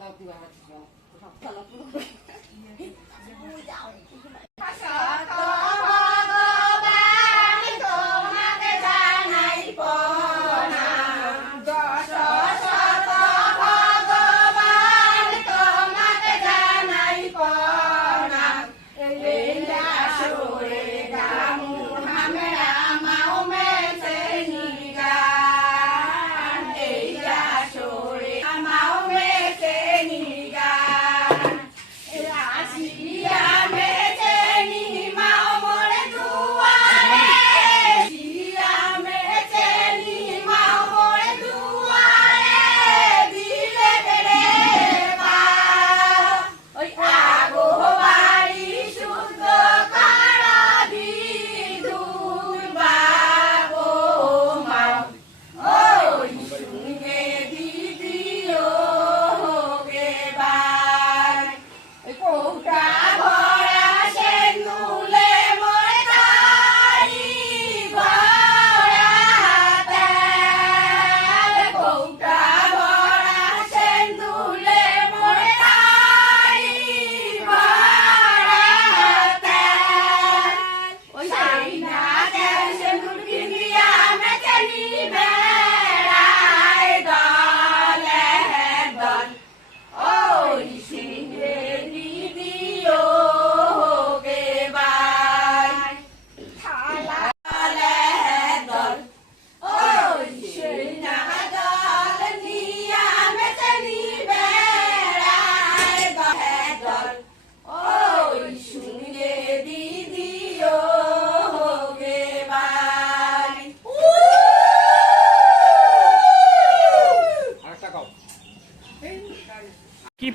lau tiba-tiba. Kalau pun.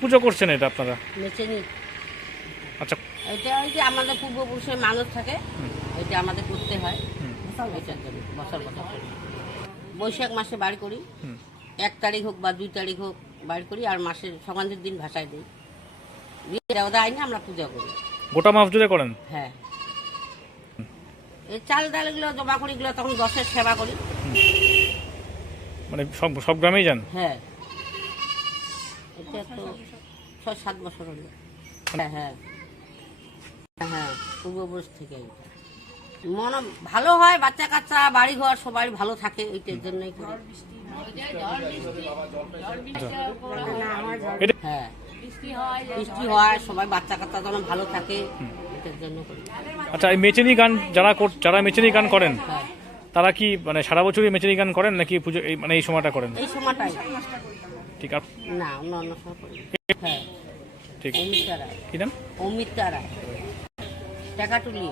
পুজো করছেন এটা আপনারা? মেচেনি। আচ্ছা। এটা ওই যে আমাদের পূর্বপুরুষের মানুষ থাকে এটা আমাদের করতে হয়। এটার জন্য বছর বছর বৈশাখ মাসে বাড়ি করি। এক তারিখ হোক বা দুই তারিখ হোক বাড়ি করি আর মাসের সংক্রান্তির দিন ভাসায় দিই। দেওয়া আইনে আমরা পূজা করি। গোটা মাস জুড়ে করেন? হ্যাঁ। এই চাল ডালগুলো জমা করি এগুলো তখন দশের সেবা করি। মানে সব সব গ্রামেই যান? হ্যাঁ। এটা তো ছয় সাত বছর হলো। হ্যাঁ হ্যাঁ। হ্যাঁ পূর্বপুরুষ থেকে এটা। মনে ভালো হয় বাচ্চা কাচ্চা বাড়ি ঘর সবাই ভালো থাকে এইটার জন্যই করি। হ্যাঁ। বৃষ্টি হয় সবাই বাচ্চা কাচ্চা যেন ভালো থাকে এটার জন্য করি। আচ্ছা এই মেচেনি গান যারা যারা মেচেনি গান করেন হ্যাঁ। তারা কি মানে সারা বছরই মেচেনি গান করেন নাকি পুজো এই মানে এই সময়টা করেন? এই সময়টাই। ঠিক আছে? না অন্য অন্য সময় হ্যাঁ ঠিক অমিতা রায়। কি নাম? অমিতা রায়। টাকা তুলিয়ে